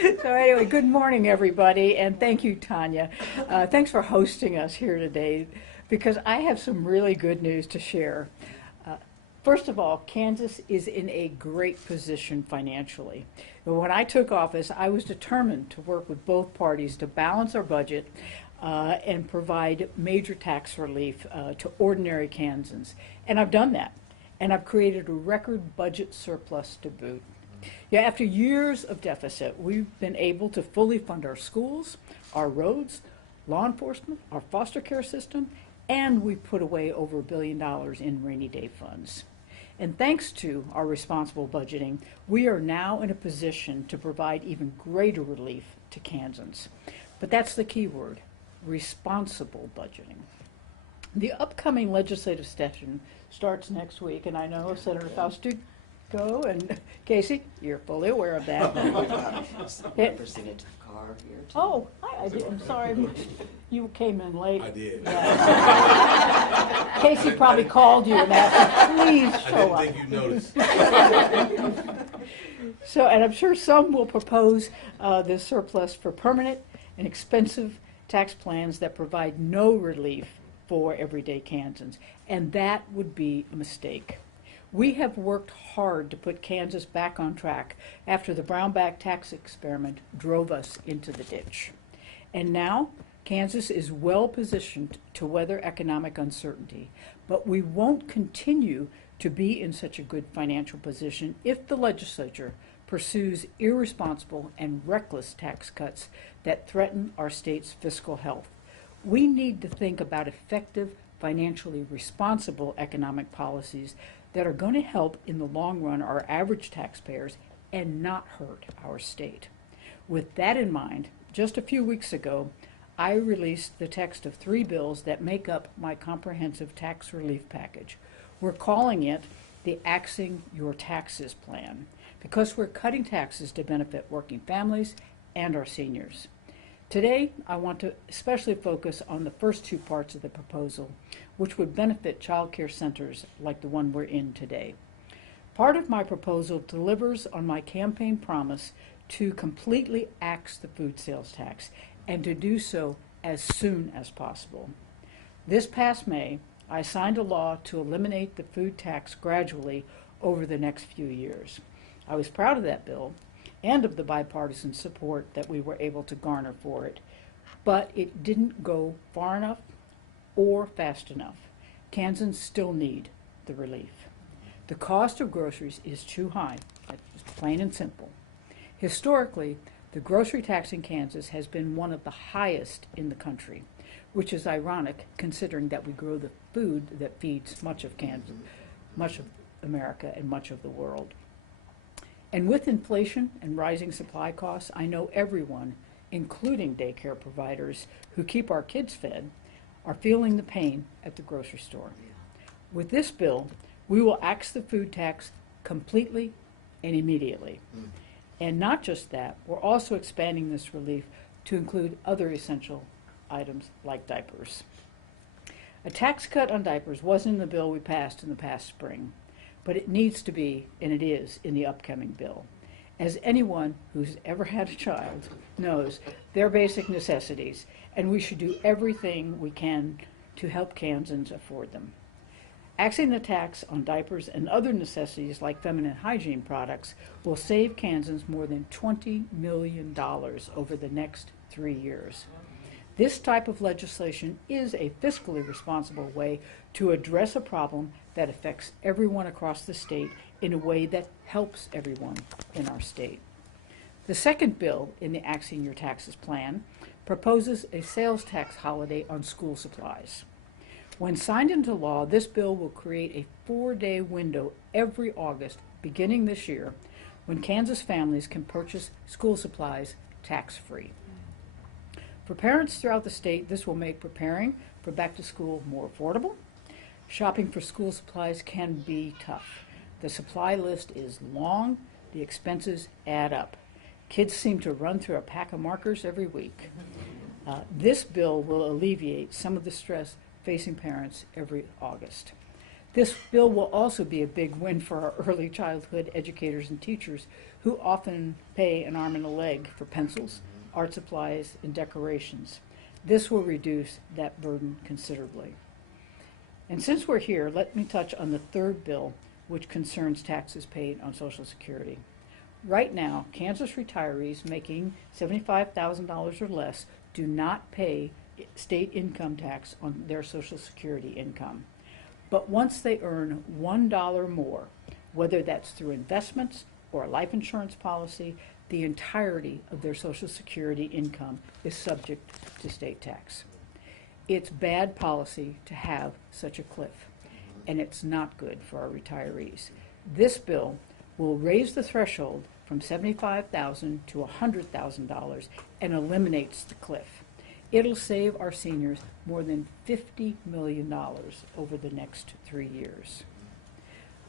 So anyway, good morning, everybody, and thank you, Tanya. Thanks for hosting us here today, because I have some really good news to share. Uh, First of all, Kansas is in a great position financially. When I took office, I was determined to work with both parties to balance our budget and provide major tax relief to ordinary Kansans. And I've done that. And I've created a record budget surplus to boot. Yeah, after years of deficit, we've been able to fully fund our schools, our roads, law enforcement, our foster care system, and we put away over $1 billion in rainy day funds. And thanks to our responsible budgeting, we are now in a position to provide even greater relief to Kansans. But that's the key word, responsible budgeting. The upcoming legislative session starts next week, and I know Senator Faustico and Casey, you're fully aware of that. Representative Carr here too. Oh, hi, I'm sorry, you came in late. I did. Yeah. Casey probably called you and asked, please show up. I didn't think you noticed. So, and I'm sure some will propose this surplus for permanent and expensive tax plans that provide no relief for everyday Kansans, and that would be a mistake. We have worked hard to put Kansas back on track after the Brownback tax experiment drove us into the ditch. And now, Kansas is well positioned to weather economic uncertainty, but we won't continue to be in such a good financial position if the legislature pursues irresponsible and reckless tax cuts that threaten our state's fiscal health. We need to think about effective, financially responsible economic policies that are going to help in the long run our average taxpayers and not hurt our state. With that in mind, just a few weeks ago, I released the text of 3 bills that make up my comprehensive tax relief package. We're calling it the Axing Your Taxes Plan, because we're cutting taxes to benefit working families and our seniors. Today, I want to especially focus on the first 2 parts of the proposal, which would benefit child care centers like the one we're in today. Part of my proposal delivers on my campaign promise to completely axe the food sales tax and to do so as soon as possible. This past May, I signed a law to eliminate the food tax gradually over the next few years. I was proud of that bill and of the bipartisan support that we were able to garner for it, but it didn't go far enough or fast enough. Kansans still need the relief. The cost of groceries is too high, that's plain and simple. Historically, the grocery tax in Kansas has been one of the highest in the country, which is ironic considering that we grow the food that feeds much of Kansas, much of America, and much of the world. And with inflation and rising supply costs, I know everyone, including daycare providers who keep our kids fed, are feeling the pain at the grocery store. With this bill, we will axe the food tax completely and immediately. And not just that, we're also expanding this relief to include other essential items like diapers. A tax cut on diapers wasn't in the bill we passed in the past spring, but it needs to be, and it is, in the upcoming bill. As anyone who's ever had a child knows, they're basic necessities, and we should do everything we can to help Kansans afford them. Axing the tax on diapers and other necessities like feminine hygiene products will save Kansans more than $20 million over the next 3 years. This type of legislation is a fiscally responsible way to address a problem that affects everyone across the state in a way that helps everyone in our state. The second bill in the Axing Your Taxes plan proposes a sales tax holiday on school supplies. When signed into law, this bill will create a 4-day window every August, beginning this year, when Kansas families can purchase school supplies tax-free. For parents throughout the state, this will make preparing for back to school more affordable. Shopping for school supplies can be tough. The supply list is long, the expenses add up. Kids seem to run through a pack of markers every week. This bill will alleviate some of the stress facing parents every August. This bill will also be a big win for our early childhood educators and teachers who often pay an arm and a leg for pencils, art supplies, and decorations. This will reduce that burden considerably. And since we're here, let me touch on the third bill, which concerns taxes paid on Social Security. Right now, Kansas retirees making $75,000 or less do not pay state income tax on their Social Security income. But once they earn $1 more, whether that's through investments or a life insurance policy, the entirety of their Social Security income is subject to state tax. It's bad policy to have such a cliff, and it's not good for our retirees. This bill will raise the threshold from $75,000 to $100,000 and eliminates the cliff. It'll save our seniors more than $50 million over the next 3 years.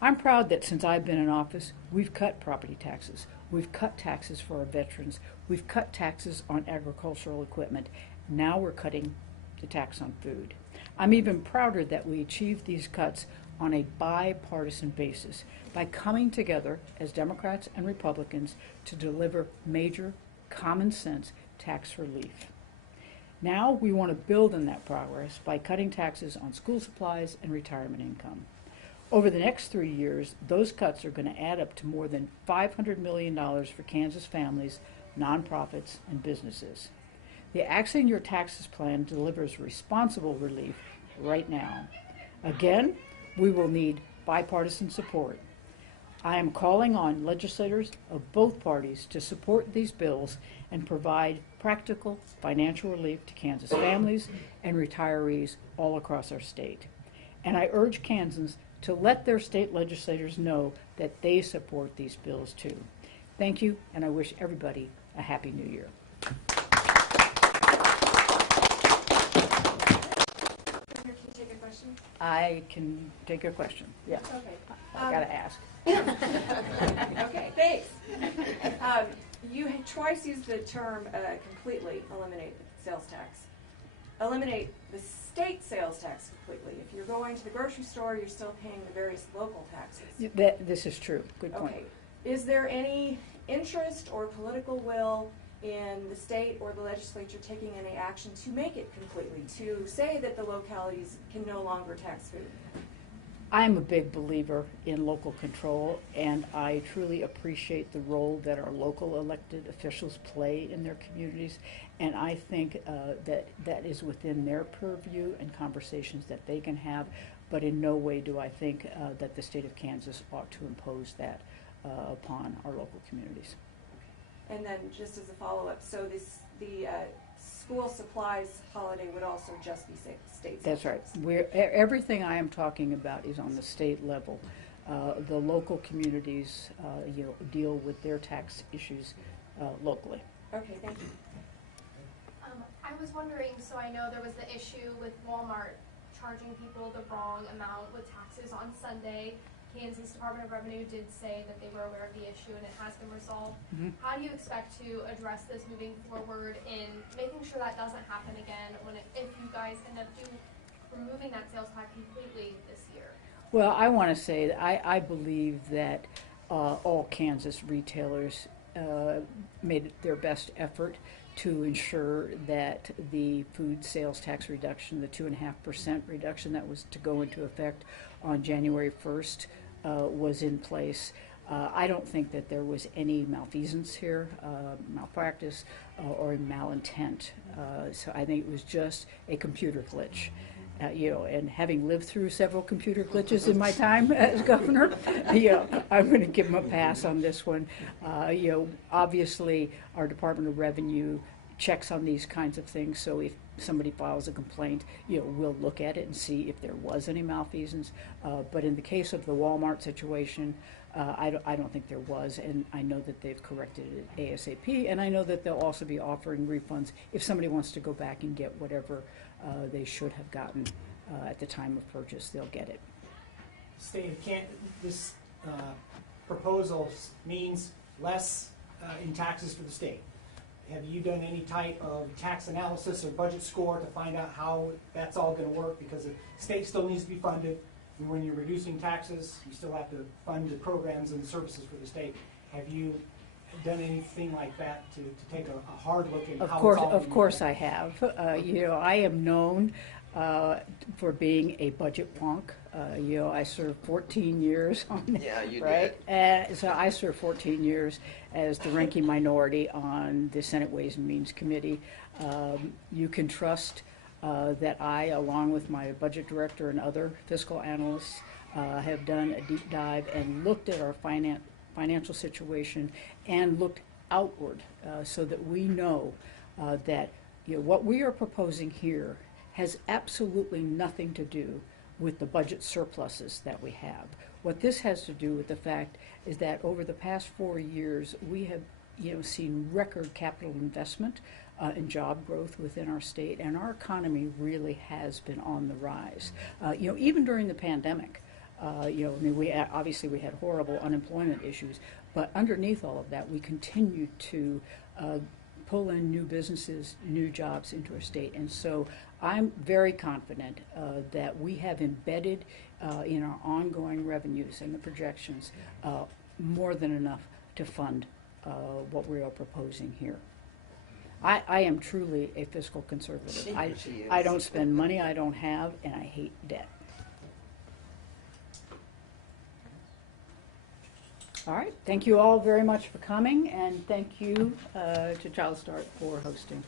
I'm proud that since I've been in office, we've cut property taxes, we've cut taxes for our veterans, we've cut taxes on agricultural equipment. Now we're cutting the tax on food. I'm even prouder that we achieved these cuts on a bipartisan basis by coming together as Democrats and Republicans to deliver major common sense tax relief. Now we want to build on that progress by cutting taxes on school supplies and retirement income. Over the next 3 years, those cuts are going to add up to more than $500 million for Kansas families, nonprofits, and businesses. The Acts in Your Taxes plan delivers responsible relief right now. Again, we will need bipartisan support. I am calling on legislators of both parties to support these bills and provide practical financial relief to Kansas families and retirees all across our state. And I urge Kansans to let their state legislators know that they support these bills too. Thank you, and I wish everybody a Happy New Year. Can you take a question? I can take your question. Yeah, Okay. I gotta ask. Okay, thanks. You had twice used the term completely eliminate sales tax. Eliminate the state sales tax completely. If you're going to the grocery store, you're still paying the various local taxes. This is true. Good point. Okay. Is there any interest or political will in the state or the legislature taking any action to make it completely, to say that the localities can no longer tax food? I'm a big believer in local control, and I truly appreciate the role that our local elected officials play in their communities, and I think that is within their purview and conversations that they can have, but in no way do I think that the state of Kansas ought to impose that upon our local communities. And then just as a follow-up, so the school supplies holiday would also just be state. That's right. Everything I am talking about is on the state level. The local communities deal with their tax issues locally. Okay, thank you. I was wondering, so I know there was the issue with Walmart charging people the wrong amount with taxes on Sunday. Kansas Department of Revenue did say that they were aware of the issue and it has been resolved. Mm-hmm. How do you expect to address this moving forward in making sure that doesn't happen again if you guys end up removing that sales tax completely this year? Well, I want to say that I believe that all Kansas retailers made their best effort to ensure that the food sales tax reduction, the 2.5% reduction that was to go into effect on January 1st, was in place. I don't think that there was any malfeasance here, malpractice, or malintent. So I think it was just a computer glitch. And having lived through several computer glitches in my time as governor, I'm going to give them a pass on this one. Obviously, our Department of Revenue checks on these kinds of things, so if somebody files a complaint, we'll look at it and see if there was any malfeasance. But in the case of the Walmart situation, I don't think there was, and I know that they've corrected it ASAP, and I know that they'll also be offering refunds if somebody wants to go back and get whatever they should have gotten at the time of purchase. They'll get it. State of Kansas, this proposal means less in taxes for the state. Have you done any type of tax analysis or budget score to find out how that's all going to work? Because the state still needs to be funded, And when you're reducing taxes, you still have to fund the programs and the services for the state. Have you done anything like that to take a hard look at how it's all Of being course done? I have. I am known for being a budget wonk. I served 14 years on, Yeah, you right? So I served 14 years as the ranking minority on the Senate Ways and Means Committee. You can trust that I, along with my budget director and other fiscal analysts, have done a deep dive and looked at our financial situation and looked outward so that we know that what we are proposing here has absolutely nothing to do with the budget surpluses that we have. What this has to do with the fact is that over the past 4 years, we have seen record capital investment and job growth within our state, and our economy really has been on the rise. Even during the pandemic, obviously we had horrible unemployment issues, but underneath all of that, we continued to pull in new businesses, new jobs into our state. And so I'm very confident that we have embedded in our ongoing revenues and the projections more than enough to fund what we are proposing here. I am truly a fiscal conservative. She is. I don't spend money I don't have, and I hate debt. All right, thank you all very much for coming, and thank you to Child Start for hosting.